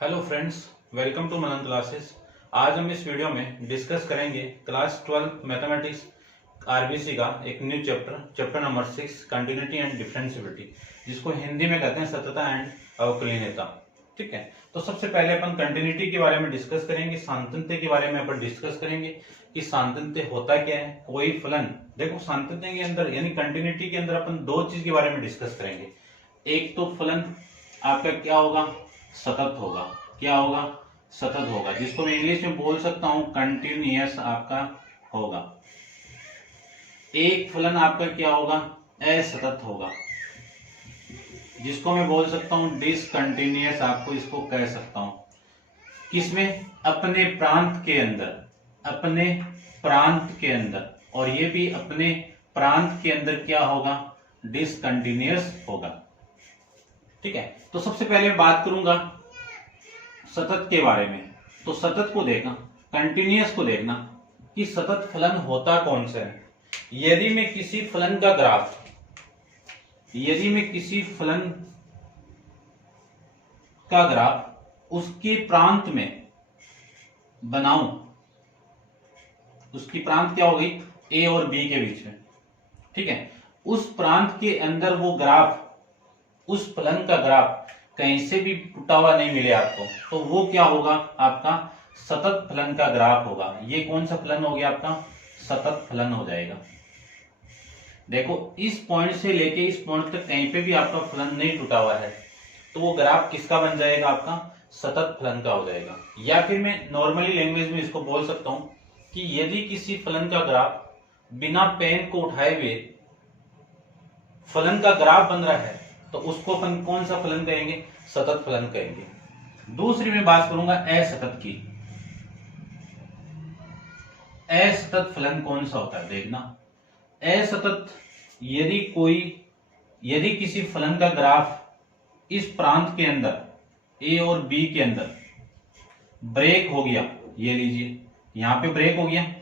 Hello friends, welcome to Manan classes. आज हम इस वीडियो में डिस्कस करेंगे क्लास 12 मैथमेटिक्स आरबीसी का एक new chapter number 6 continuity and differentiability, जिसको हिंदी में कहते हैं सततता एंड अवकलनीयता। ठीक है, तो सबसे पहले अपन कंटिन्यूटी के बारे में डिस्कस करेंगे, सातत्य के बारे में अपन डिस्कस करेंगे कि सातत्य होता क्या है। कोई फलन, देखो सातत्य के अंदर यानी कंटिन्यूटी के अंदर अपन दो चीज के बारे में डिस्कस करेंगे। एक तो फलन आपका क्या होगा, सतत होगा। क्या होगा, सतत होगा, जिसको मैं इंग्लिश में बोल सकता हूं कंटिन्यूअस आपका होगा। एक फलन आपका क्या होगा, असतत होगा, जिसको मैं बोल सकता हूं डिसकंटिन्यूअस, आपको इसको कह सकता हूं। किसमें, अपने प्रांत के अंदर, अपने प्रांत के अंदर, और ये भी अपने प्रांत के अंदर क्या होगा, डिसकंटिन्यूअस होगा। ठीक है, तो सबसे पहले मैं बात करूंगा सतत के बारे में। तो सतत को देखना, कंटिन्यूअस को देखना कि सतत फलन होता कौन सा है। यदि मैं किसी फलन का ग्राफ, यदि मैं किसी फलन का ग्राफ उसके प्रांत में बनाऊं, उसकी प्रांत क्या हो गई, ए और बी के बीच में। ठीक है, उस प्रांत के अंदर वो ग्राफ, उस फलन का ग्राफ कहीं से भी टूटा हुआ नहीं मिले आपको, तो वो क्या होगा, आपका सतत फलन का ग्राफ होगा। ये कौन सा फलन हो गया, आपका सतत फलन हो जाएगा। देखो इस पॉइंट से लेके इस पॉइंट तक कहीं पे भी आपका फलन नहीं टूटा हुआ है, तो वो ग्राफ किसका बन जाएगा, आपका सतत फलन का हो जाएगा। या फिर मैं नॉर्मली लैंग्वेज में इसको बोल सकता हूं कि यदि किसी फलन का ग्राफ बिना पेन को उठाए हुए फलन का ग्राफ बन रहा है, तो उसको अपन कौन सा फलन कहेंगे, सतत फलन कहेंगे। दूसरी में बात करूंगा असतत की। असतत फलन कौन सा होता है, देखना। असतत, यदि किसी फलन का ग्राफ इस प्रांत के अंदर ए और बी के अंदर ब्रेक हो गया, ये लीजिए यहां पे ब्रेक हो गया,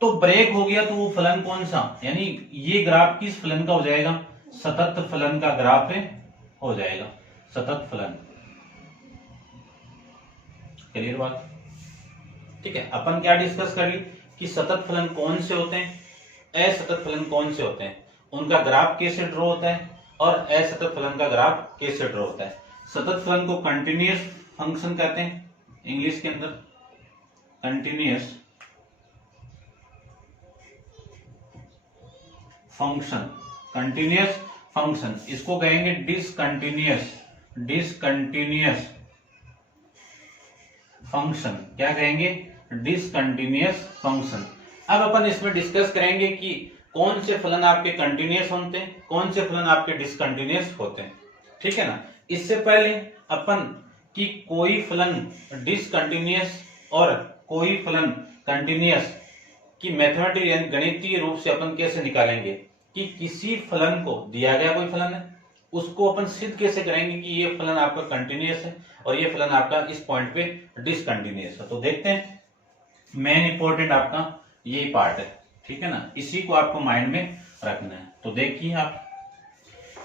तो ब्रेक हो गया तो वो फलन कौन सा, यानी ये ग्राफ किस फलन का हो जाएगा, सतत फलन का ग्राफ है, हो जाएगा सतत फलन। क्लियर बात। ठीक है, अपन क्या डिस्कस कर ली कि सतत फलन कौन से होते हैं, असतत फलन कौन से होते हैं, उनका ग्राफ कैसे ड्रॉ होता है, और असतत फलन का ग्राफ कैसे ड्रॉ होता है। सतत फलन को कंटिन्यूअस फंक्शन कहते हैं इंग्लिश के अंदर, कंटिन्यूअस फंक्शन, कंटिन्यूअस फंक्शन। इसको कहेंगे डिसकंटिन्यूअस, डिसकंटिन्यूअस फंक्शन। क्या कहेंगे, डिसकंटिन्यूअस फंक्शन। अब अपन इसमें डिस्कस करेंगे कि कौन से फलन आपके कंटिन्यूअस होते हैं, कौन से फलन आपके डिसकंटिन्यूअस होते हैं। ठीक है ना। इससे पहले अपन कि कोई फलन डिसकंटिन्यूअस और कोई फलन कंटिन्यूअस कि मैथमेटिकल यानी गणितीय रूप से अपन कैसे निकालेंगे कि किसी फलन को दिया गया कोई फलन है, उसको अपन सिद्ध कैसे करेंगे कि ये फलन आपका कंटिन्यूअस है और ये फलन आपका इस पॉइंट पे डिसकंटिन्यूअस है। तो देखते हैं, मेन इंपॉर्टेंट आपका यही पार्ट है। ठीक है ना, इसी को आपको माइंड में रखना है। तो देखिए आप,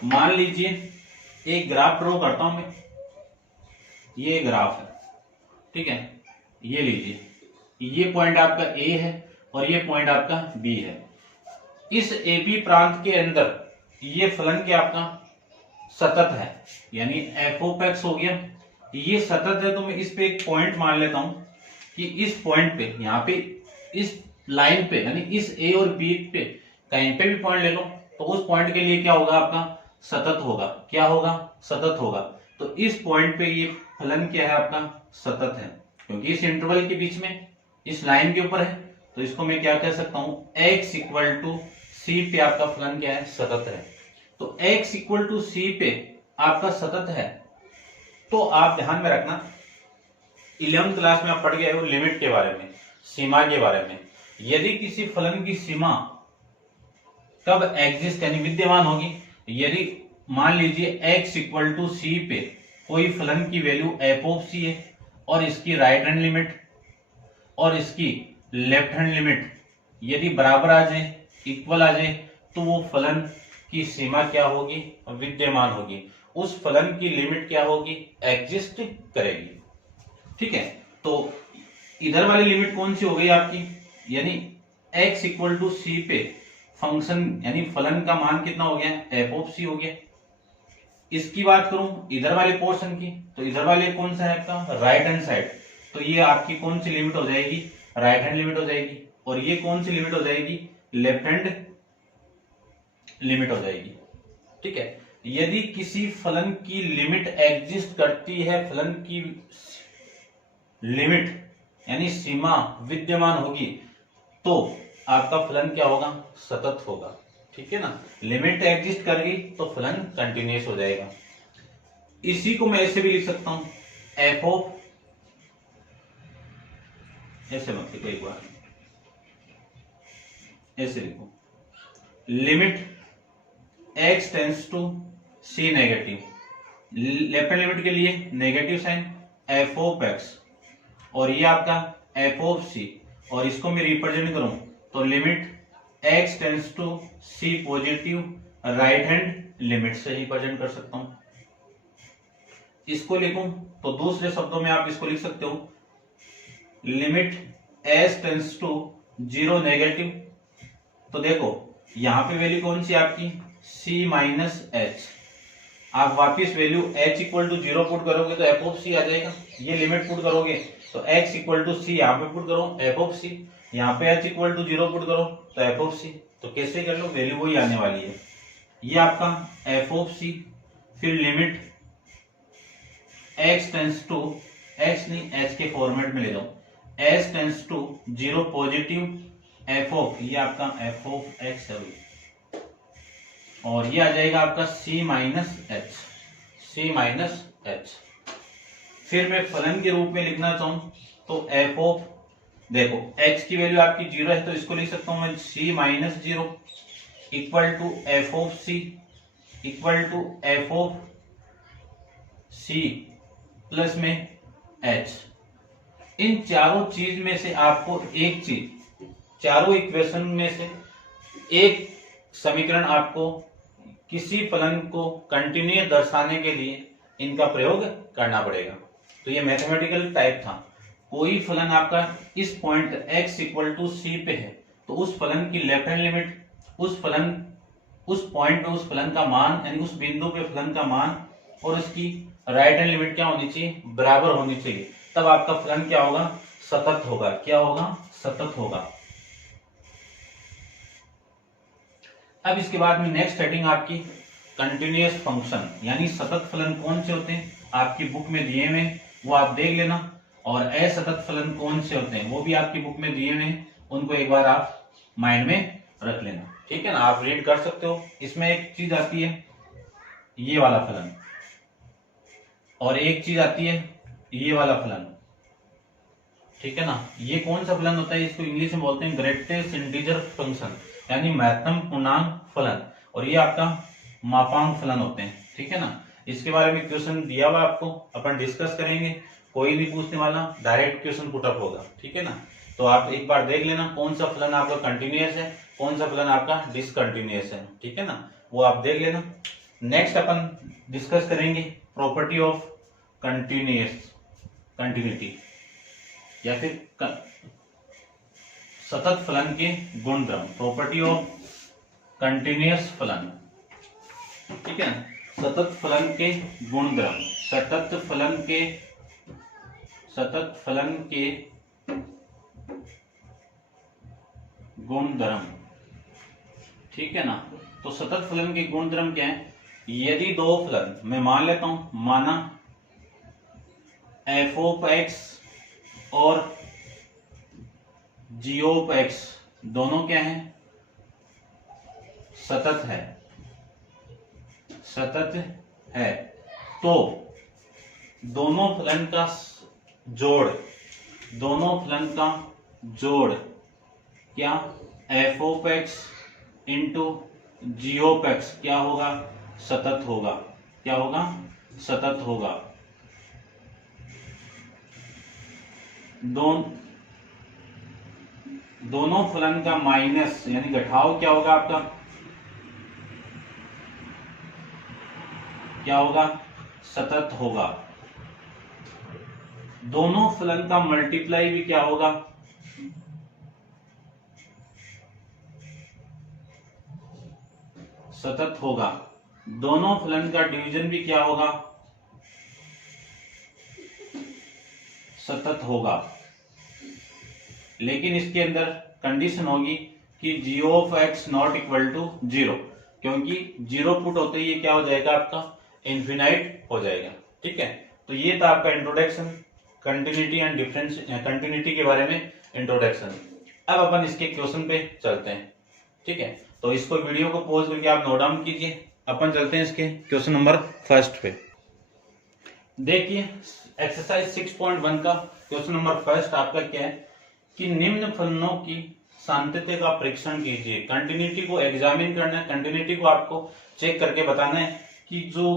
मान लीजिए एक ग्राफ ड्रॉ करता हूं मैं, ये ग्राफ है। ठीक है, ये लीजिए, ये पॉइंट आपका ए है और ये पॉइंट आपका बी है। इस ए बी प्रांत के अंदर ये फलन क्या आपका सतत है, यानी एफ ऑफ एक्स हो गया, ये सतत है। तो मैं इस पे एक पॉइंट मान लेता हूं कि इस पॉइंट पे, यहाँ पे इस लाइन पे, यानी इस ए और बी पे कहीं पे भी पॉइंट ले लो, तो उस पॉइंट के लिए क्या होगा, आपका सतत होगा। क्या होगा, सतत होगा। तो इस पॉइंट पे ये फलन क्या है, आपका सतत है, क्योंकि इस इंटरवल के बीच में इस लाइन के ऊपर है। तो इसको मैं क्या कह सकता हूं, x इक्वल टू सी पे आपका फलन क्या है, सतत है। तो x इक्वल टू सी पे आपका सतत है। तो आप ध्यान में रखना, 11वीं क्लास में आप पढ़ गए हो लिमिट के बारे में, सीमा के बारे में। यदि किसी फलन की सीमा कब एग्जिस्ट यानी विद्यमान होगी, यदि मान लीजिए x इक्वल टू सी पे कोई फलन की वैल्यू एफ ऑफ सी है और इसकी राइट हैंड लिमिट और इसकी लेफ्ट हैंड लिमिट यदि बराबर आ जाए, इक्वल आ जाए, तो वो फलन की सीमा क्या होगी, विद्यमान होगी। उस फलन की लिमिट क्या होगी, एग्जिस्ट करेगी। ठीक है, तो इधर वाली लिमिट कौन सी हो गई आपकी, यानी x इक्वल टू सी पे फंक्शन यानी फलन का मान कितना हो गया, एफ ऑफ सी हो गया। इसकी बात करूं इधर वाले पोर्शन की, तो इधर वाले कौन सा है आपका, राइट हैंड साइड, तो ये आपकी कौन सी लिमिट हो जाएगी, राइट हैंड लिमिट हो जाएगी। और ये कौन सी लिमिट हो जाएगी, लेफ्ट हैंड लिमिट हो जाएगी। ठीक है, यदि किसी फलन की लिमिट एग्जिस्ट करती है, फलन की लिमिट यानी सीमा विद्यमान होगी, तो आपका फलन क्या होगा, सतत होगा। ठीक है ना, लिमिट एग्जिस्ट कर गई तो फलन कंटिन्यूअस हो जाएगा। इसी को मैं ऐसे भी लिख सकता हूं, एफ ऑफ, ऐसे मत लिखो, एक बार ऐसे लिखो, limit x tends to c negative, left hand limit के लिए negative sign, f of x, और ये आपका एफ ऑफ सी, और इसको मैं रिप्रेजेंट करूं तो limit x tends to C positive right hand limit से रिप्रेजेंट कर सकता हूं। इसको लिखूं तो दूसरे शब्दों में आप इसको लिख सकते हो, limit s tends to zero negative, तो देखो यहां पे वैल्यू कौन सी आपकी, c माइनस एच, आप वापिस value h equal to zero put करोगे तो एफ ऑफ सी आ जाएगा। ये लिमिट पुट करोगे तो x इक्वल टू सी यहाँ पे पुट करो, एफ ऑफ सी, यहाँ पे h equal to zero put करो तो एफ ऑफ सी, तो कैसे कर लो, वैल्यू वही आने वाली है। ये आपका एफ ऑफ सी, फिर limit x tends to, x नहीं h के फॉर्मेट में ले जाओ, s tends to zero positive F of, ये आपका एफ ऑफ एक्स है, और ये आ जाएगा आपका c minus H, c minus H. फिर मैं फलन के रूप में लिखना चाहूं तो एफ ऑफ, देखो x की वैल्यू आपकी जीरो है तो इसको लिख सकता हूं मैं c minus zero equal to F of C, equal to F of C plus में h। इन चारों चीज में से आपको एक चीज, चारों इक्वेशन में से एक समीकरण आपको किसी फलन को कंटिन्यूअस दर्शाने के लिए इनका प्रयोग करना पड़ेगा। तो ये मैथमेटिकल टाइप था, कोई फलन आपका इस पॉइंट x इक्वल टू सी पे है तो उस फलन की लेफ्ट हैंड लिमिट, उस पॉइंट पे उस फलन का मान, यानी उस बिंदु पे फलन का मान और उसकी राइट हैंड लिमिट क्या होनी चाहिए, बराबर होनी चाहिए, तब आपका फलन क्या होगा, सतत होगा। क्या होगा, सतत होगा। अब इसके बाद में नेक्स्ट हेडिंग आपकी कंटिन्यूअस फंक्शन, यानी सतत फलन कौन से होते हैं आपकी बुक में दिए हुए, वो आप देख लेना, और असतत फलन कौन से होते हैं वो भी आपकी बुक में दिए हुए हैं, उनको एक बार आप माइंड में रख लेना। ठीक है ना, आप रीड कर सकते हो। इसमें एक चीज आती है ये वाला फलन, और एक चीज आती है ये वाला फलन। ठीक है ना, ये कौन सा फलन होता है, इसको इंग्लिश में बोलते हैं ग्रेटेस्ट इंटीजर फंक्शन, यानी महत्तम पूर्णांक फलन, और ये आपका मापांक फलन होते हैं। ठीक है ना, इसके बारे में क्वेश्चन दिया हुआ आपको, अपन डिस्कस करेंगे, कोई नहीं पूछने वाला, डायरेक्ट क्वेश्चन पुट अप होगा। ठीक है ना, तो आप एक बार देख लेना कौन सा फलन आपका कंटिन्यूअस है, कौन सा फलन आपका डिसकंटिन्यूअस है। ठीक है ना, वो आप देख लेना। नेक्स्ट अपन डिस्कस करेंगे प्रॉपर्टी ऑफ कंटिन्यूटी या फिर सतत फलन के गुणधर्म, प्रॉपर्टी ऑफ कंटिन्यूअस फलन। ठीक है, सतत फलन के गुणधर्म, सतत फलन के गुणधर्म। ठीक है ना, तो सतत फलन के गुणधर्म क्या है, यदि दो फलन, मैं मान लेता हूं, माना एफ ऑफ एक्स और जी ऑफ एक्स दोनों क्या है, सतत है, तो दोनों फलन का जोड़ क्या, F of X into G of X क्या होगा, सतत होगा। क्या होगा, सतत होगा। दोनों फलन का माइनस यानी घटाव क्या होगा आपका, क्या होगा, सतत होगा। दोनों फलन का मल्टीप्लाई भी क्या होगा, सतत होगा। दोनों फलन का डिवीजन भी क्या होगा, सतत होगा। लेकिन इसके अंदर कंडीशन होगी कि G of X not equal to 0, क्योंकि 0 पुट होते ही ये क्या हो जाएगा, आपका इनफिनाइट हो जाएगा। ठीक है, तो ये था आपका introduction, continuity and difference, continuity के बारे में इंट्रोडक्शन। अब अपन इसके क्वेश्चन पे चलते हैं। ठीक है, तो इसको वीडियो को पॉज करके आप नोट डाउन कीजिए। अपन चलते हैं इसके क्वेश्चन नंबर फर्स्ट पे। देखिए एक्सरसाइज 6.1 का क्वेश्चन नंबर फर्स्ट आपका क्या है कि निम्न फलनों की सांतत्य का परीक्षण कीजिए। कंटिन्यूटी को एग्जामिन करना है, कंटिन्यूटी को आपको चेक करके बताना है कि जो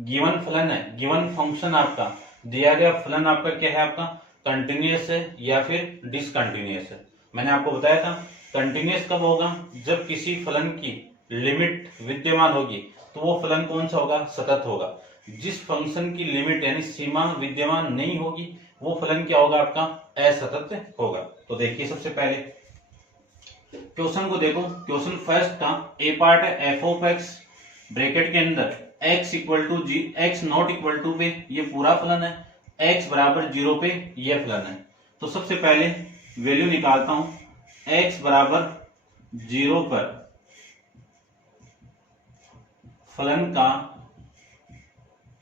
गिवन फलन है, गिवन फंक्शन आपका दिया गया फलन आपका क्या है, आपका कंटिन्यूअस है या फिर डिसकंटिन्यूअस है। मैंने आपको बताया था कंटिन्यूअस कब होगा, जब किसी फलन की लिमिट विद्यमान होगी तो वो फलन कौन सा होगा, सतत होगा। जिस फंक्शन की लिमिट यानी सीमा विद्यमान नहीं होगी वो फलन क्या होगा, आपका असतत होगा। तो देखिए सबसे पहले क्वेश्चन को देखो। क्वेश्चन फर्स्ट का ए पार्ट है एफ ऑफ एक्स ब्रैकेट के अंदर x equal to G, X not equal to पे ये पूरा फलन है, x बराबर 0 पे ये फलन है। तो सबसे पहले वैल्यू निकालता हूं, x बराबर 0 पर फलन का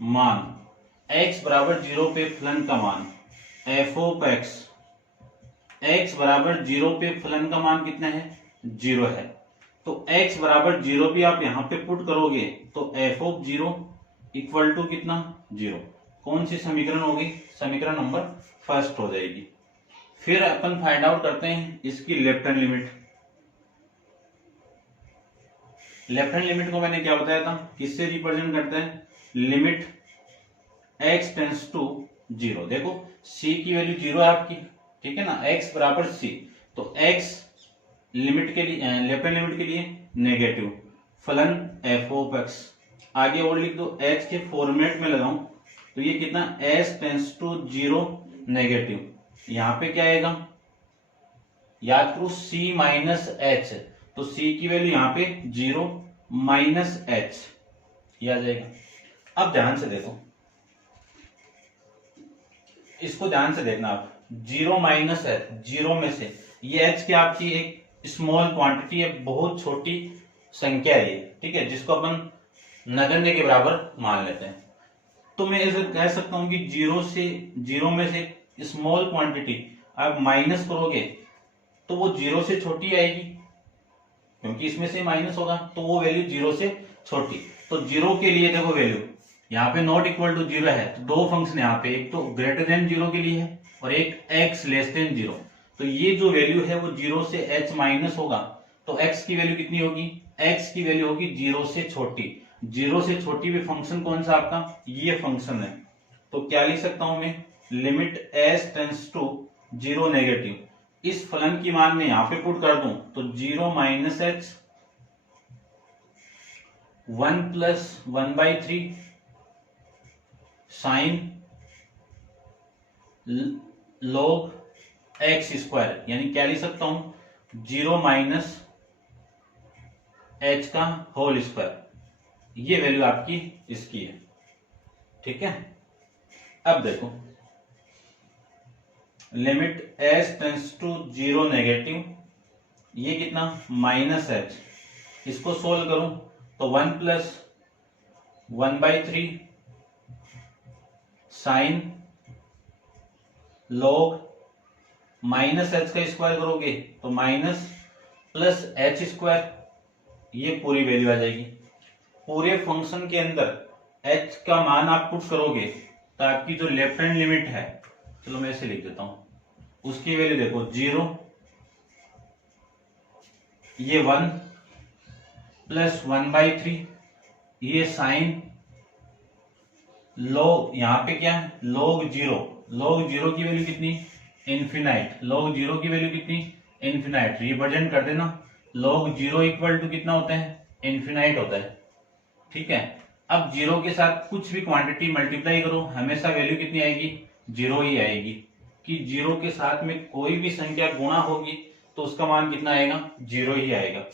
मान, x बराबर 0 पे फलन का मान f ऑफ x, x बराबर 0 पे फलन का मान कितना है, 0 है। तो x बराबर 0 भी आप यहां पे पुट करोगे तो f ऑफ 0 इक्वल टू कितना, 0। कौन सी समीकरण होगी, समीकरण नंबर फर्स्ट हो जाएगी। फिर अपन फाइंड आउट करते हैं इसकी left hand limit. Left hand limit को मैंने क्या बताया था, किससे रिप्रेजेंट करते हैं, लिमिट x टेंड्स टू 0। देखो c की वैल्यू 0 है आपकी, ठीक है ना, x बराबर c, तो x लिमिट के लिए, लेफ्ट हैंड लिमिट के लिए नेगेटिव, फलन f ऑफ x। आगे और लिख दो, h के फॉर्मेट में लगाऊं तो ये कितना, s टेंड्स टू 0 नेगेटिव, यहां पे क्या आएगा, याद करो c माइनस h, तो c की वैल्यू यहां पे 0 माइनस h, ये आ जाएगा। अब ध्यान से देखो, इसको ध्यान से देखना आप, 0 माइनस h, 0 में से ये h की आपकी एक स्मॉल क्वांटिटी है, बहुत छोटी संख्या है ये, ठीक है, जिसको अपन नगण्य के बराबर मान लेते हैं। तो मैं ऐसे कह सकता हूं कि 0 में से स्मॉल क्वांटिटी आप माइनस करोगे तो वो 0 से छोटी आएगी, क्योंकि इसमें से माइनस होगा तो वो वैल्यू 0 से छोटी। तो 0 के लिए देखो वैल्यू यहाँ पे नॉट इक्वल टू 0 है, तो दो फंक्शन यहाँ पे, एक तो ग्रेटर देन 0 के लिए है और एक x लेस देन 0। तो ये जो वैल्यू है वो 0 से h माइनस होगा, तो x की वैल्यू कितनी होगी, x की वैल्यू होगी 0 से छोटी। 0 से छोटी भी फंक्शन कौन सा आपका, ये फंक्शन है। तो क्या लिख सकता हूं मैं, limit s tends to 0 negative, इस फलन की मान में यहां पे पुट कर दूं तो 0 minus h 1 plus 1/3 sine log x square, यानी क्या लिख सकता हूं, 0 माइनस h का होल स्क्वायर, ये वैल्यू आपकी इसकी है, ठीक है। अब देखो limit s tends to 0 negative, ये कितना, माइनस h, इसको सोल्व करूं तो 1 plus 1/3 sine log minus h का स्क्वायर करोगे तो माइनस प्लस h स्क्वायर, ये पूरी वैल्यू आ जाएगी। पूरे फंक्शन के अंदर h का मान आप पुट करोगे तो आपकी जो लेफ्ट हैंड लिमिट है, चलो मैं ऐसे लिख देता हूं, उसकी वैल्यू देखो 0, ये 1 प्लस 1/3, ये साइन log, यहां पे क्या है, log 0, log 0 की वैल्यू कितनी, इनफिनाइट, log 0 की वैल्यू कितनी, इनफिनाइट, रिप्रेजेंट कर देना, log 0 इक्वल टू कितना होता है, इनफिनाइट होता है, ठीक है। अब जीरो के साथ कुछ भी क्वांटिटी मल्टीप्लाई करो, हमेशा वैल्यू कितनी आएगी, जीरो ही आएगी। कि जीरो के साथ में कोई भी संख्या गुणा होगी तो उसका मान कितना आएगा, जीरो ही आएगा।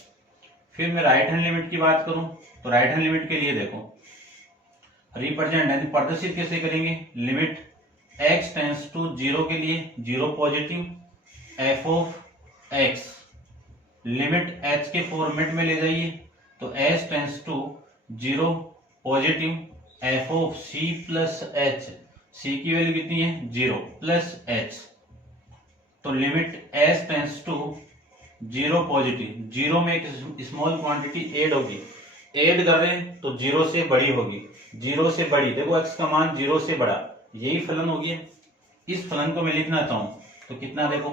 फिर मैं राइट हैंड लिमिट की बात करूं तो राइट हैंड लिमिट के लिए देखो, रिप्रेजेंट यानी प्रदर्शित कैसे करेंगे, limit x tends to zero के लिए zero positive f of x, limit h के फॉर्मेट में ले जाइए तो s tends to zero positive f of c plus h, c की वैल्यू कितनी है, जीरो प्लस h, तो limit s tends to zero positive, zero में एक स्मॉल क्वांटिटी ऐड होगी, ऐड कर रहे हैं तो जीरो से बड़ी होगी, जीरो से बड़ी, देखो x का मान जीरो से बड़ा, यही फलन होगी। इस फलन को मैं लिखना चाहूं तो कितना, देखो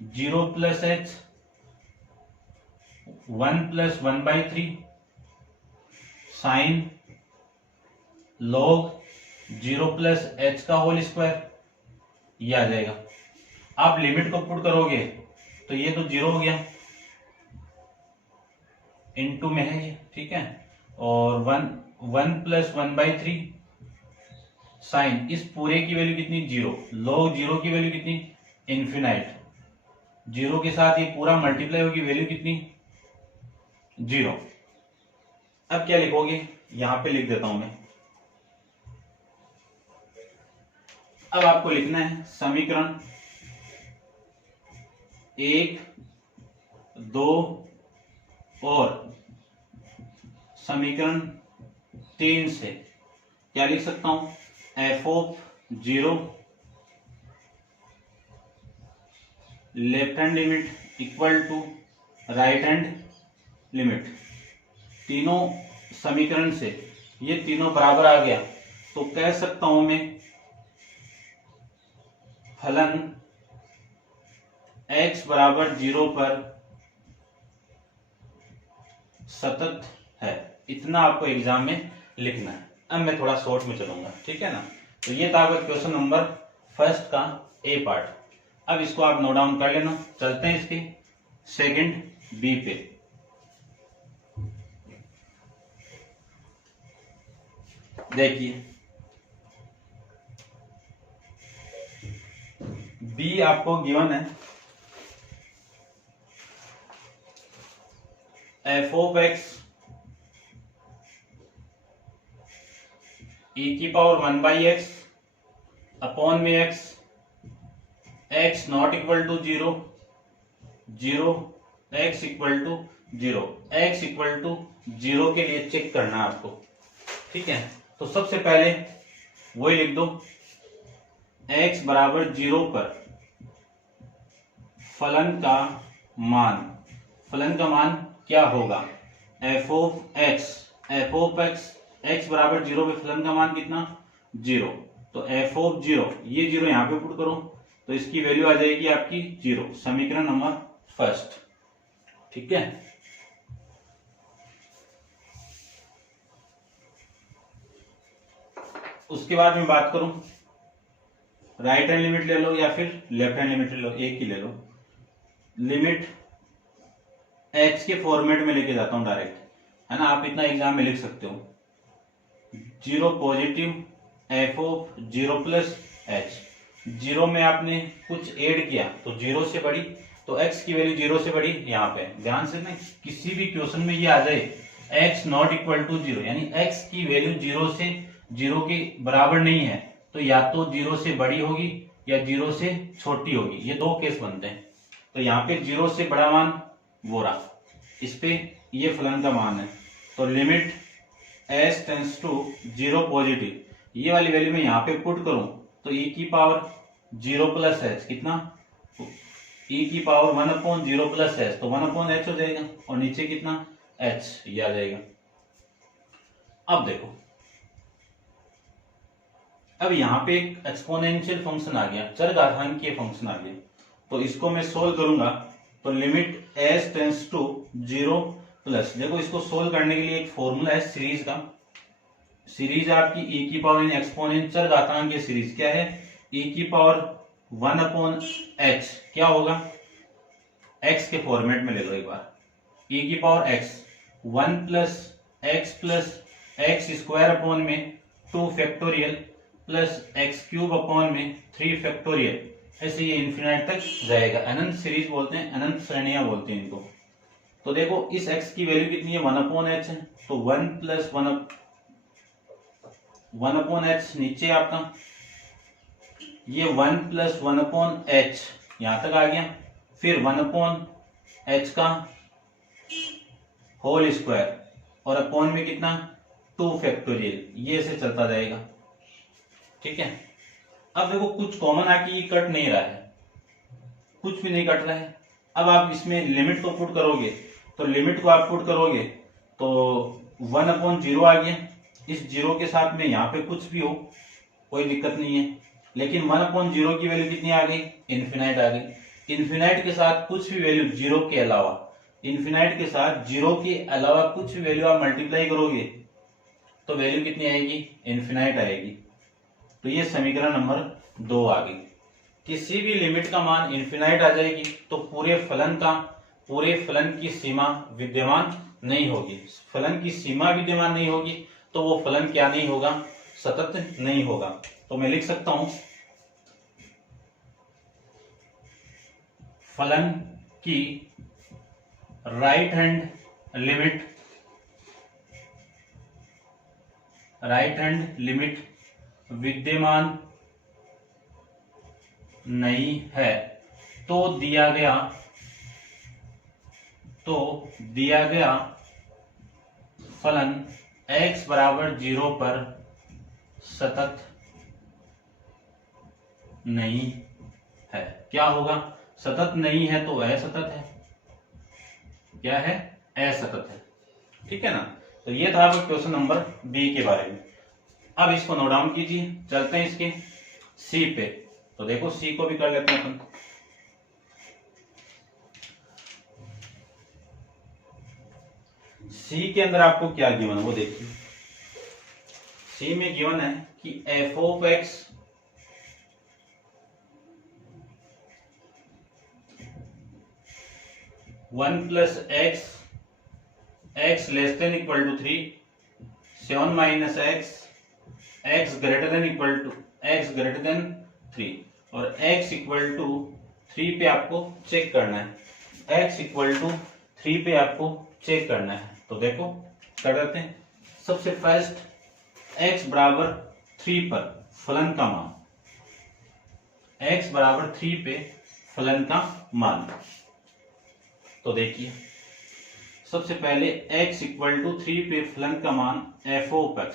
zero plus h, one plus one by three sign log zero plus h का होल स्क्वायर, ये आ जाएगा। आप लिमिट को पुट करोगे तो ये तो जीरो हो गया, इनटू में है ये, ठीक है, और one plus one by three sign, इस पूरे की वैल्यू कितनी, जीरो, लॉग जीरो की वैल्यू कितनी, इन्फिनाइट, जीरो के साथ ये पूरा मल्टीप्लाई होगी, वैल्यू कितनी, जीरो। अब क्या लिखोगे, यहां पे लिख देता हूं मैं। अब आपको लिखना है समीकरण 1, 2 और समीकरण 3 से क्या लिख सकता हूं, f of zero left hand limit equal to right hand limit. तीनों समीकरण से ये तीनों बराबर आ गया तो कह सकता हूं मैं फलन x बराबर जीरो पर सतत है, इतना आपको एग्जाम में लिखना है। अब मैं थोड़ा शॉर्ट में चलूंगा, ठीक है ना। तो ये था क्वेश्चन नंबर फर्स्ट का ए पार्ट। अब इसको आप नोट डाउन कर लेना। चलते हैं इसके सेकंड बी पे। देखिए बी आपको गिवन है एफ ऑफ एक्स ई की पावर 1 बाई एक्स अपॉन में X, X not equal to zero, zero X equal to zero, X equal to zero के लिए चेक करना है आपको, ठीक है। तो सबसे पहले वही लिख दो, x बराबर जीरो पर फलन का मान, फलन का मान क्या होगा, f of x, f of x, x बराबर जीरो पे फलन का मान कितना, जीरो, तो f ऑफ जीरो, ये जीरो यहां पे पुट करो तो इसकी वैल्यू आ जाएगी आपकी जीरो, समीकरण नंबर फर्स्ट, ठीक है। उसके बाद में बात करूं, राइट हैंड लिमिट ले लो या फिर लेफ्ट हैंड लिमिट ले लो, एक ही ले लो। लिमिट x के फॉर्मेट में लेके जाता हूं डायरेक्ट, है ना, आप इतना एग्जाम में लिख सकते हो, zero positive f of zero plus h, zero में आपने कुछ ऐड किया तो जीरो से बड़ी, तो x की वैल्यू जीरो से बड़ी, यहाँ पे ध्यान से ना किसी भी क्वेश्चन में ये आ जाए x not equal to zero, यानी x की वैल्यू जीरो से जीरो के बराबर नहीं है तो या तो जीरो से बड़ी होगी या जीरो से छोटी होगी, ये दो केस बनते हैं। तो यहाँ पे जीरो से बड़ा मान वो रहा, इस पे ये फलन का मान है, तो limit s tends to zero positive, ये वाली वैल्यू में यहाँ पे पुट करूं तो e की पावर जीरो प्लस h कितना, e की power one upon zero plus h, तो वन अपॉन h हो जाएगा और नीचे कितना h, ये आ जाएगा। अब देखो, अब यहाँ पे एक एक्सपोनेंशियल फंक्शन आ गया, चरघातांकीय फंक्शन आ गया, तो इसको मैं सोल्व करूंगा तो limit s tends to zero plus, देखो इसको सोल्व करने के लिए एक फॉर्मूला है सीरीज का, सीरीज आपकी e की पावर यानी एक्सपोनेंट चरघातांकीय सीरीज क्या है, e की पावर वन अपॉन h, क्या होगा, x के फॉर्मेट में ले लो एक बार, e की power x, one plus x plus x square upon में 2 factorial plus x cube upon में 3 फैक्टोरियल, ऐसे ये इन्फिनाइट तक जाएगा। अनंत सीरीज बोलते हैं, अनंत श्रेणियां बोलते हैं इनको। तो देखो इस x की वैल्यू कितनी है, 1/h है, तो 1 प्लस 1/h नीचे आपका, ये 1 प्लस 1/h यहां तक आ गया, फिर 1/h का होल स्क्वायर और अपॉन में कितना 2 फैक्टोरियल, ये ऐसे चलता जाएगा। ठीक है, अब देखो कुछ कॉमन आके ये कट नहीं रहा है, कुछ भी नहीं कट रहा है। अब आप इसमें लिमिट को पुट करोगे, तो लिमिट को आप पुट करोगे तो 1/0 आ गया। इस 0 के साथ में यहाँ पे कुछ भी हो कोई दिक्कत नहीं है, लेकिन 1/0 की वैल्यू कितनी आ गई, इन्फिनाइट आ गई। इन्फिनाइट के साथ कुछ भी वैल्यू 0 के अलावा, इन्फिनाइट के साथ 0 के अलावा कुछ भी वैल्यू आप मल्टीप्लाई करोगे तो वैल्यू कितनी आएगी, इन्फिनाइट आएगी। तो ये समीकरण नंबर 2 आ गई। किसी भी लिमिट का मान इन्फिनाइट आ जाएगी तो पूरे फलन की सीमा विद्यमान नहीं होगी। फलन की सीमा विद्यमान नहीं होगी तो वो फलन क्या नहीं होगा, सतत नहीं होगा। तो मैं लिख सकता हूं फलन की राइट हैंड लिमिट विद्यमान नहीं है तो दिया गया फलन x बराबर 0 पर सतत नहीं है। क्या होगा, सतत नहीं है तो असतत है। क्या है, असतत है। ठीक है ना। तो ये था आपका क्वेश्चन नंबर बी के बारे में। अब इसको नोट डाउन कीजिए, चलते हैं इसके सी पे। तो देखो सी को भी कर लेते हैं अपन। सी के अंदर आपको क्या गिवन है वो देखिए। सी में गिवन है कि F of X one plus X less than equal to 3, 7 minus X greater than equal to X greater than 3 और x इक्वल टू 3 पे आपको चेक करना है। x इक्वल टू 3 पे आपको चेक करना है। तो देखो कर देते हैं। सबसे फर्स्ट x बराबर 3 पर फलन का मान, x बराबर 3 पे फलन का मान। तो देखिए सबसे पहले x इक्वल टू 3 पे फलन का मान f ऑफ x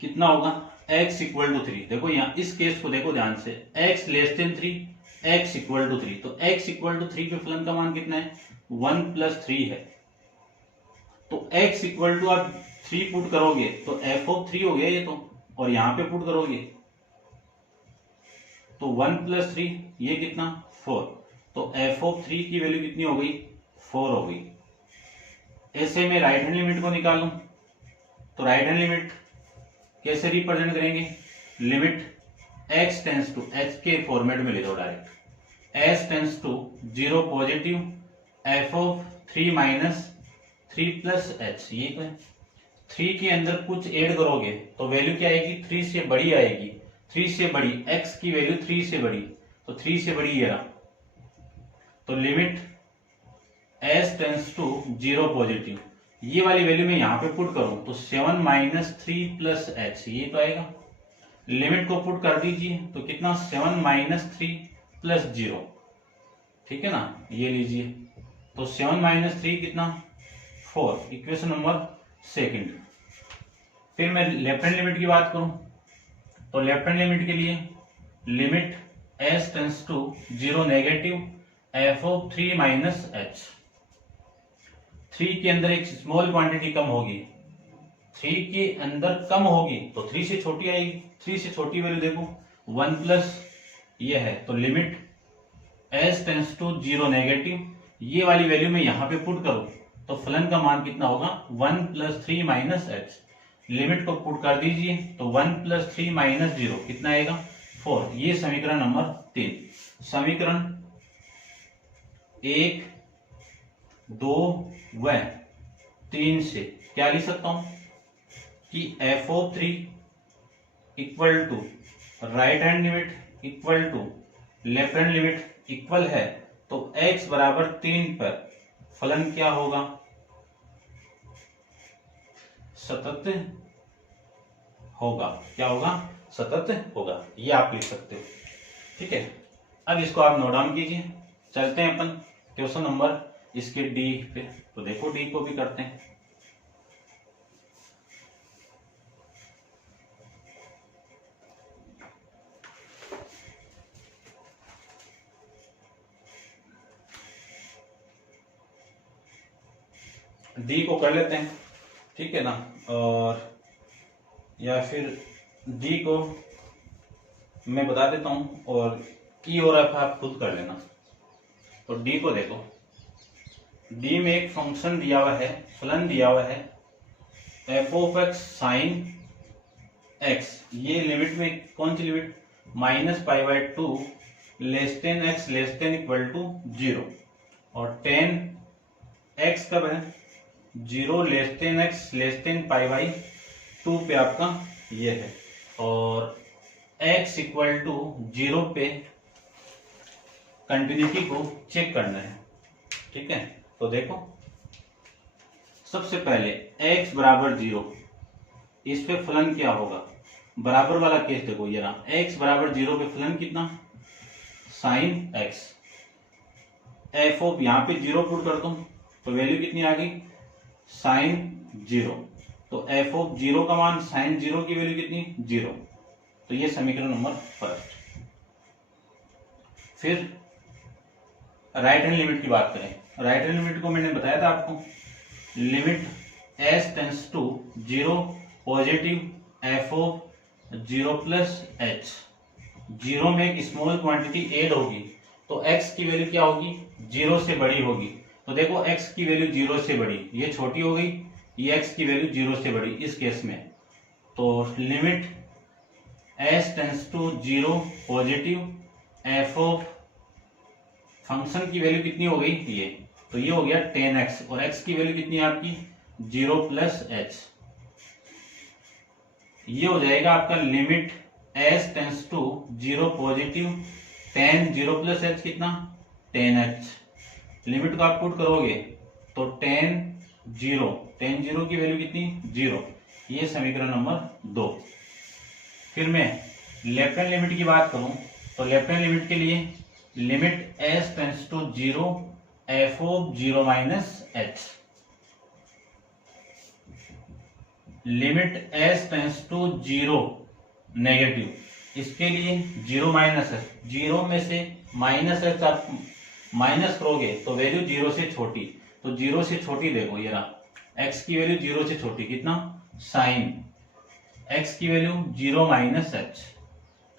कितना होगा, x इक्वल टू 3। देखो यहाँ इस केस को देखो ध्यान से, x less than 3, x equal to 3। तो x इक्वल टू 3 पे फलन का मान कितना है, 1 प्लस 3 है। तो x इक्वल टू आप 3 पुट करोगे तो f ऑफ 3 हो गया ये तो, और यहां पे पुट करोगे तो 1 प्लस 3 ये कितना 4। तो f ऑफ 3 की वैल्यू कितनी हो गई, 4 हो गई। ऐसे में राइट हैंड लिमिट को निकालूं तो राइट हैंड लिमिट कैसे रिप्रेजेंट करेंगे, limit x tends to h के फॉर्मेट में ले दो direct, s tends to 0 positive f of 3 minus 3 plus h। ये क्या है, 3 के अंदर कुछ ऐड करोगे तो वैल्यू क्या आएगी, 3 से बड़ी आएगी। 3 से बड़ी x की वैल्यू 3 से बड़ी, तो 3 से बड़ी ये रहा। तो limit s tends to 0 positive, ये वाली वैल्यू में यहां पे पुट करूं तो 7 माइनस 3 प्लस h ये तो आएगा। लिमिट को पुट कर दीजिए तो कितना 7 माइनस 3 प्लस 0, ठीक है ना, ये लीजिए। तो 7 माइनस 3 कितना 4, इक्वेशन नंबर सेकंड। फिर मैं लेफ्ट हैंड लिमिट की बात करूं तो लेफ्ट हैंड लिमिट के लिए limit s tends to 0 negative f of 3 minus h। 3 के अंदर एक स्मॉल क्वांटिटी कम होगी, 3 के अंदर कम होगी तो 3 से छोटी आएगी। 3 से छोटी वैल्यू देखो 1 प्लस ये है, तो limit s tends to 0 negative, ये वाली वैल्यू में यहां पे पुट करो तो फलन का मान कितना होगा 1 प्लस 3 माइनस h। लिमिट को पुट कर दीजिए तो 1 प्लस 3 माइनस 0 कितना आएगा 4। ये समीकरण नंबर 3। समीकरण 1, 2 व 3 से क्या लिख सकता हूं कि f(3) equal to right hand limit equal to left hand limit equal है, तो x बराबर 3 पर फलन क्या होगा, सतत होगा। क्या होगा, सतत होगा। ये आप लिख सकते हो, ठीक है। अब इसको आप नोट डाउन कीजिए। चलते हैं अपन क्वेश्चन नंबर इसके डी पे। तो देखो डी को भी करते हैं। डी को कर लेते हैं, ठीक है ना, और या फिर डी को मैं बता देता हूं और ई और एफ आप खुद कर लेना। तो डी को देखो, डी में एक फंक्शन दिया हुआ है, फलन दिया हुआ है f(x) sin x। ये लिमिट में कौन सी limit, -π/2 less than x less than equal to 0, और 10x कब है, 0 less than x less than π/2 पे आपका ये है, और x इक्वल टू 0 पे कंटिन्यूटी को चेक करना है, ठीक है। तो देखो सबसे पहले x बराबर 0, इस पे फलन क्या होगा, बराबर वाला केस देखो, ये रहा x बराबर 0 पे फलन कितना, sin x। f ऑफ यहाँ पे 0 पुट कर दो तो वैल्यू कितनी आ गई, sin 0। तो f ऑफ 0 का मान sin 0 की वैल्यू कितनी, 0। तो ये समीकरण नंबर फर्स्ट। फिर राइट हैंड लिमिट की बात करें। राइट हैंड लिमिट को मैंने बताया था आपको, limit s tends to 0 positive f of 0 plus h। 0 में एक स्मॉल क्वांटिटी ऐड होगी तो x की वैल्यू क्या होगी, 0 से बड़ी होगी। तो देखो x की वैल्यू 0 से बड़ी, ये छोटी हो गई, ये x की वैल्यू 0 से बड़ी इस केस में। तो limit s tends to 0 positive f of function की वैल्यू कितनी हो गई, ये, तो ये हो गया 10x, और x की वैल्यू कितनी है आपकी, 0 प्लस h। ये हो जाएगा आपका limit s tends to 0 positive 10 0 plus h कितना, 10h। लिमिट को आप पुट करोगे तो 10 0 की वैल्यू कितनी, 0। ये समीकरण नंबर 2। फिर मैं लेफ्ट हैंड लिमिट की बात करूं तो लेफ्ट हैंड लिमिट के लिए limit s tends to 0 f of 0 minus h। Limit s tends to 0 negative, इसके लिए 0 माइनस h, 0 में से माइनस h आप माइनस करोगे तो वैल्यू 0 से छोटी, तो 0 से छोटी देखो ये रहा, x की वैल्यू 0 से छोटी कितना, साइन x की वैल्यू 0 माइनस h।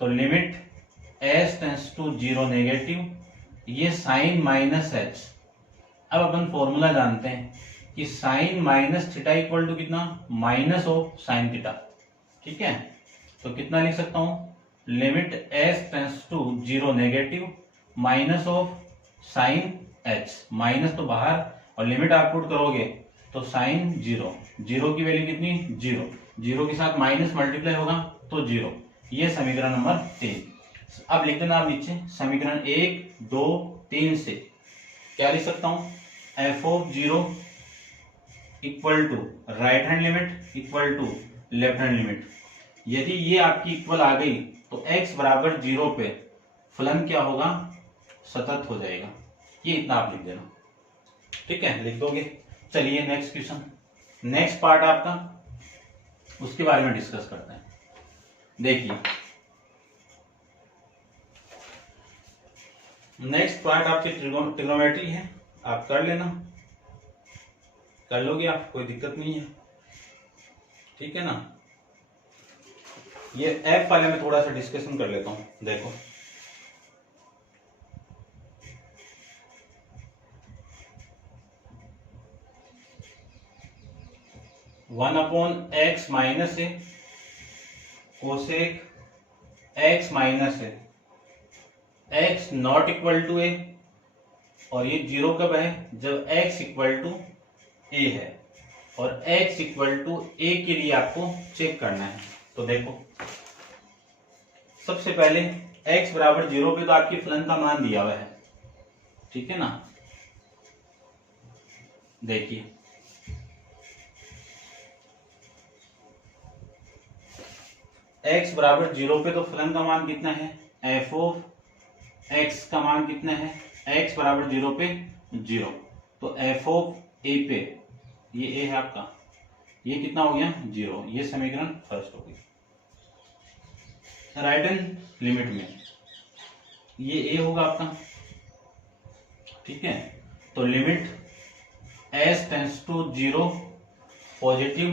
तो limit s tends to 0 negative, ये साइन माइनस h। अब अपन फॉर्मूला जानते हैं कि sine minus theta equal to कितना, माइनस ऑफ साइन थीटा, ठीक है। तो कितना लिख सकता हूं, limit s tends to 0 negative minus of sine h, minus तो बाहर और लिमिट आप पुट करोगे तो साइन 0, 0 की वैल्यू कितनी, 0, 0 के साथ माइनस मल्टीप्लाई होगा तो 0। ये समीकरण नंबर 3। अब लिख देना आप नीचे समीकरण 1 2 3 से क्या लिख सकता हूं, f of 0 equal to right hand limit equal to left hand limit. यदि ये आपकी इक्वल आ गई तो x बराबर 0 पे फलन क्या होगा, सतत हो जाएगा। ये इतना आप लिख देना, ठीक है, लिख दोगे। चलिए नेक्स्ट क्वेश्चन, नेक्स्ट पार्ट आपका, उसके बारे में डिस्कस करते हैं। देखिए नेक्स्ट पार्ट आपकी ट्रिग्नोमेट्री है, आप कर लेना, कर लोगे आप, कोई दिक्कत नहीं है, ठीक है ना। ये एफ वाले में थोड़ा सा डिस्कशन कर लेता हूं। देखो one upon X minus A cosec X minus A, X not equal to A, और ये 0 कब है, जब x इक्वल टू ए है। और x इक्वल टू a के लिए आपको चेक करना है। तो देखो सबसे पहले x बराबर 0 पे तो आपकी फलन का मान दिया हुआ है, ठीक है ना। देखिए x बराबर 0 पे तो फलन का मान कितना है, f ऑफ x का मान कितना है, x बराबर 0 पे 0, तो f ऑफ a पे ये a है आपका, ये कितना हो गया 0, ये समीकरण फर्स्ट हो गई। राइट हैंड लिमिट में ये a होगा आपका, ठीक है। तो limit s tends to 0 positive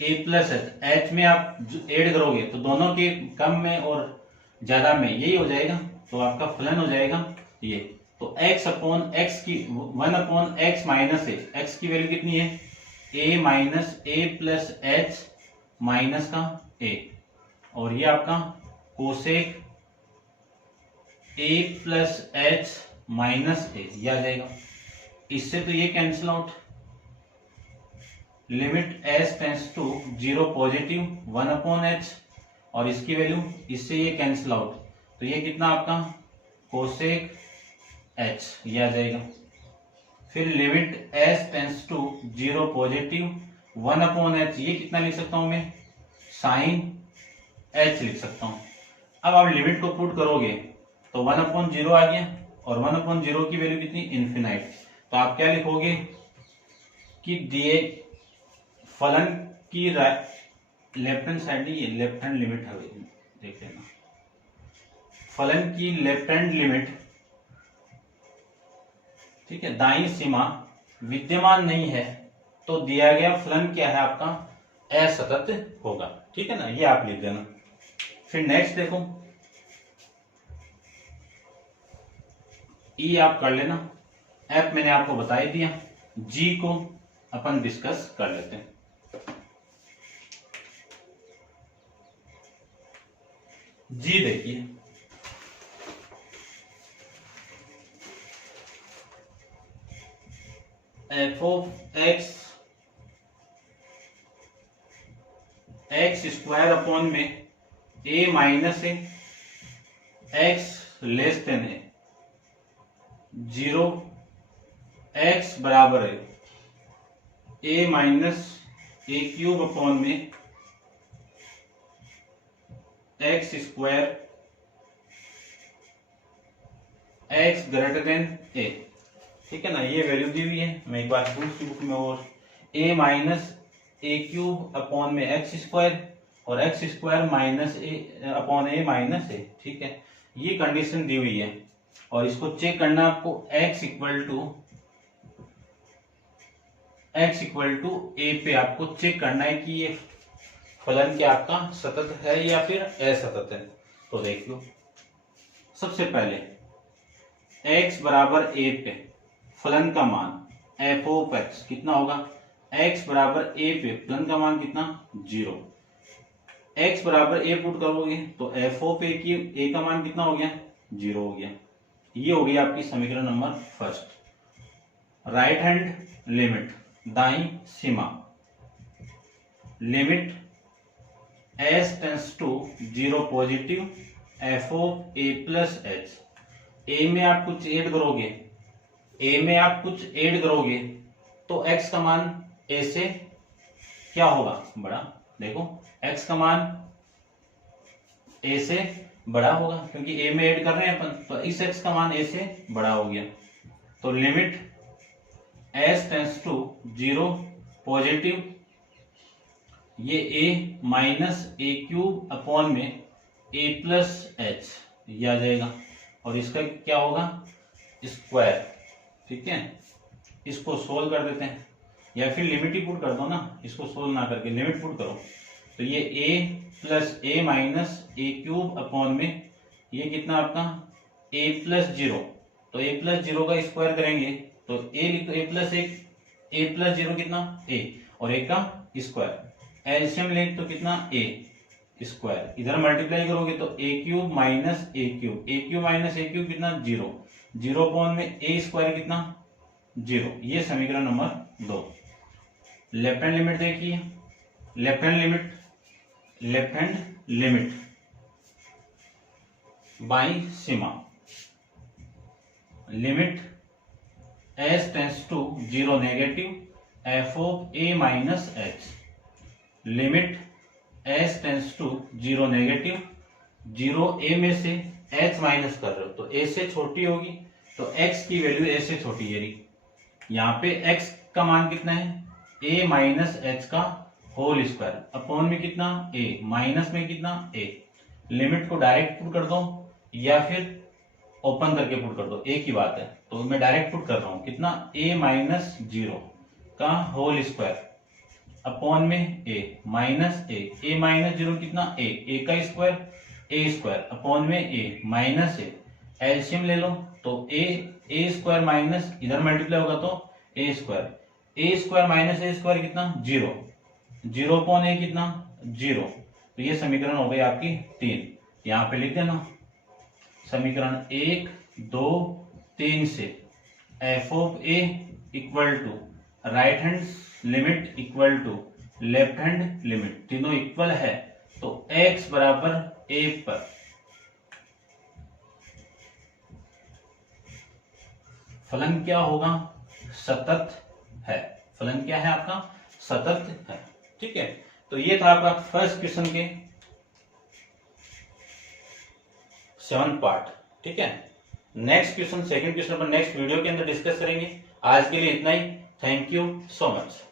a plus h में आप ऐड करोगे तो दोनों के कम में और ज्यादा में यही हो जाएगा, तो आपका फलन हो जाएगा ये। तो x अपॉन x की 1 upon x minus A, x की वैल्यू कितनी है a minus A plus H minus का a, और ये आपका cosec a plus H minus A, ये आ जाएगा। इससे तो ये cancel out, limit s tends to 0 positive 1 upon h, और इसकी वैल्यू इससे ये कैंसिल आउट, तो ये कितना आपका कोसेक h, ये आ जाएगा। फिर limit s tends to 0 positive 1 upon h, ये कितना लिख सकता हूं मैं, साइन h लिख सकता हूं। अब आप लिमिट को पुट करोगे तो 1 अपॉन 0 आ गया, और 1 अपॉन 0 की वैल्यू कितनी, इन्फिनाइट। तो आप क्या लिखोगे कि दिए फलन की लेफ्ट हैंड साइड, ये लेफ्ट हैंड लिमिट है, देख लेना, फलन की लेफ्ट हैंड लिमिट, ठीक है, दाईं सीमा विद्यमान नहीं है तो दिया गया फलन क्या है आपका, असतत होगा, ठीक है ना, ये आप लिख देना। फिर नेक्स्ट देखो ई आप कर लेना, एफ मैंने आपको बता ही दिया, जी को अपन डिस्कस कर लेते हैं। जी देखिए F of X X square upon में A minus A X less than A, 0 X बराबर है A minus A cube upon में X square X greater than A, ठीक है ना, ये वैल्यू दी हुई है। मैं एक बार दूसरी बुक में, और ए माइनस ए क्यूब अपॉन में एक्स स्क्वायर, और एक्स स्क्वायर माइनस ए अपॉन ए माइनस ए, ठीक है, ये कंडीशन दी हुई है। और इसको चेक करना आपको, x इक्वल टू ए पे आपको चेक करना है कि ये फलन क्या आपका सतत है या फिर असतत है। तो देख लो, सबसे पहले x बराबर a पे फलन का मान f ऑफ x कितना होगा, x बराबर a पे फलन का मान कितना 0, x बराबर a पुट करोगे तो f ऑफ a का मान कितना हो गया 0 हो गया। ये हो गई आपकी समीकरण number first. Right hand limit, दाईं सीमा, limit s tends to 0 positive f of a plus h, a में आप कुछ ऐड करोगे तो x का मान a से क्या होगा बड़ा, देखो x का मान a से बड़ा होगा क्योंकि a में ऐड कर रहे हैं अपन, तो इस x का मान a से बड़ा हो गया। तो limit s tends to 0 positive, ये a minus A cube upon में a प्लस एच, ये आ जाएगा, और इसका क्या होगा स्क्वायर, ठीक है। इसको सोल्व कर देते हैं, या फिर लिमिट ही पुट कर दो ना, इसको सोल्व ना करके लिमिट पुट करो, तो ये a plus A minus A cube upon में ये कितना आपका a प्लस 0, तो a प्लस 0 का स्क्वायर करेंगे तो a लिख दो, a प्लस 0 कितना a, और a का स्क्वायर, एलसीएम लेंगे तो कितना a स्क्वायर, इधर मल्टीप्लाई करोगे तो a cube minus A cube minus A cube कितना 0, 0 अपॉन में a स्क्वायर कितना 0, ये समीकरण नंबर 2। लेफ्ट हैंड लिमिट देखिए, लेफ्ट हैंड लिमिट बाई सीमा, limit S tends to 0 negative F of A minus H, limit S tends to 0 negative, 0 A में से H minus कर रहे हो तो ए से छोटी होगी, तो एक्स की वैल्यू ए से छोटी है। यहाँ पे एक्स का मान कितना है, ए माइनस एच का होल स्क्वायर अपॉन में कितना ए, माइनस में कितना ए। लिमिट को डायरेक्ट पुट कर दो या फिर ओपन करके पुट कर दो, एक ही बात है। तो मैं डायरेक्ट पुट कर रहा हूं, कितना a माइनस 0 का होल स्क्वायर अपॉन में a माइनस a माइनस 0 कितना a का स्क्वायर, a स्क्वायर अपॉन में a माइनस a, एलसीएम ले लो तो a स्क्वायर माइनस इधर मल्टीप्लाई होगा तो a square minus a square कितना 0, 0 अपॉन a कितना 0। तो ये समीकरण हो गई आपकी 3, यहाँ पे लिख देना समीकरण 1, 2, 3 से F of A equal to right hand limit equal to left hand limit, तीनों इक्वल है तो x बराबर a पर फलन क्या होगा, सतत है। फलन क्या है आपका, सतत है। ठीक है, तो ये था आपका फर्स्ट क्वेश्चन के 7 पार्ट। ठीक है, नेक्स्ट क्वेश्चन सेकंड क्वेश्चन पर नेक्स्ट वीडियो के अंदर डिस्कस करेंगे। आज के लिए इतना ही। Thank you so much.